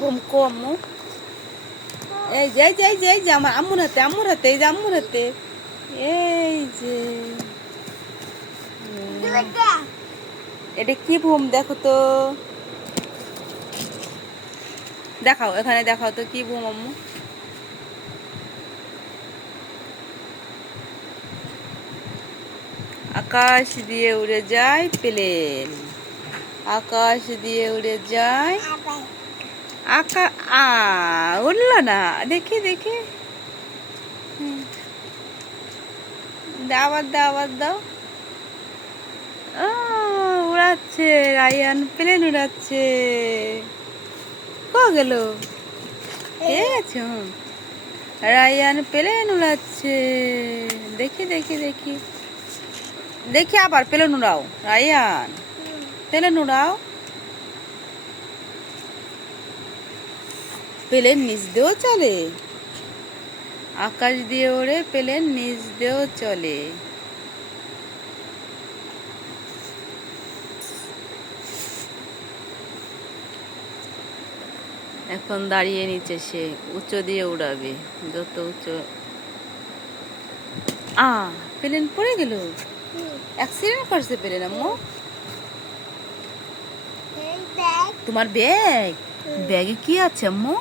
ভুম কো আম্মু এই যে আমার আম্মুর হাতে এই যে আম্মুর হাতে এই যে এটা কি ভুম দেখো তো, দেখাও এখানে দেখাও তো কি ভুম আম্মু। আকাশ দিয়ে উড়ে যায় প্লেন, আকাশ দিয়ে উড়ে যায় উড়লো না, দেখি দেখি আবার দাও আবার দাও। উড়াচ্ছে রায়ান, প্লেন উড়াচ্ছে। গেল কে আছো? রায়ান প্লেন উড়াচ্ছে, দেখি দেখি দেখি দেখি আবার প্লেন উড়াও রায়ান, প্লেন উড়াও। প্লেন নিচ দিয়েও চলে, আকাশ দিয়ে ওড়ে, প্লেন নিচ দিয়েও চলে। এখন দাঁড়িয়ে নিচে, সে উঁচু দিয়ে উড়াবে, যত উঁচু। প্লেন পড়ে গেল, অ্যাক্সিডেন্ট করছে প্লেন আম্মু। তোমার ব্যাগ, ব্যাগে কি আছে আম্মু?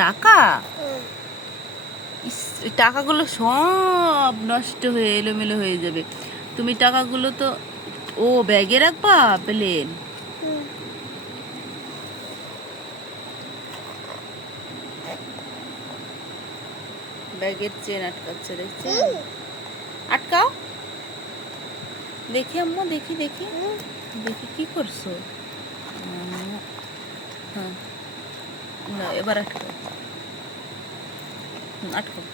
টাকা। টাকাগুলো সব নষ্ট হয়ে এলোমেলো হয়ে যাবে। তুমি টাকাগুলো তো ব্যাগে রাখবা প্লেন। ব্যাগের চেন আটকাচ্ছে, দেখছি আটকাও। দেখি আম্মু দেখি দেখি দেখি কি করছো। হ্যাঁ না, এবার আটকাও, আটকাও।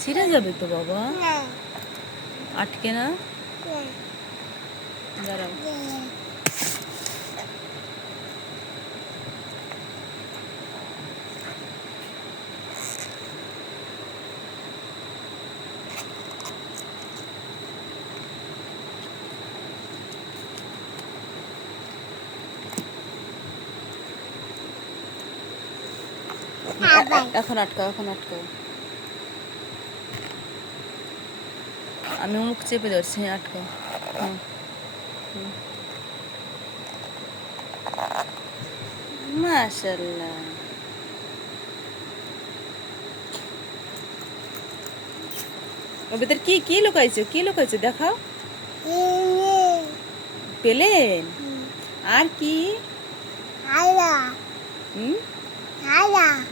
ছিঁড়ে যাবে তো বাবা, আটকে না, দাঁড়াও। এখন আটকাও, এখন আটকাও। আমি মুখ চেপে ধরছি, আটকাও। মাশাআল্লাহ। ওর ভিতর কি কি লুকাইছো, কি লুকাইছো দেখাও। প্লেন আর কি?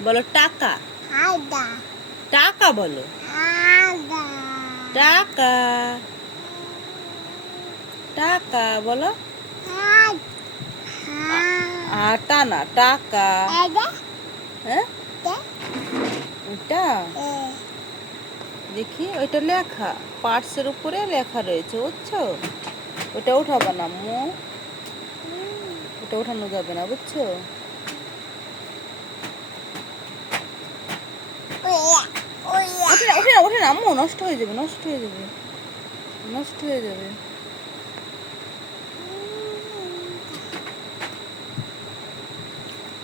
বলো টাকা, টাকা বলো, টাকা, টাকা বলো। আর তা না, টাকা। হ্যাঁ ওটা দেখি, ওইটা লেখা, পার্টসের উপরে লেখা রয়েছে, বুঝছো? ওটা উঠাবা না আম্মু, ওটা উঠানো যাবে না, বুঝছো? ওঠে না আম্মু, নষ্ট হয়ে যাবে, নষ্ট হয়ে যাবে, নষ্ট হয়ে যাবে।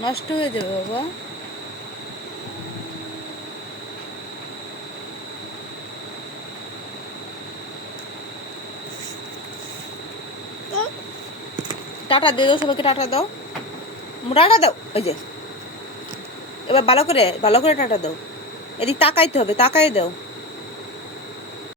নষ্ট হয়ে যাবে বাবা। টাটা দিয়ে দাও সবাইকে, টাটা দাও, টাটা দাও। ওই যে এবার ভালো করে টাটা দাও। এদিক তাকাইতে হবে, তাকাই দাও।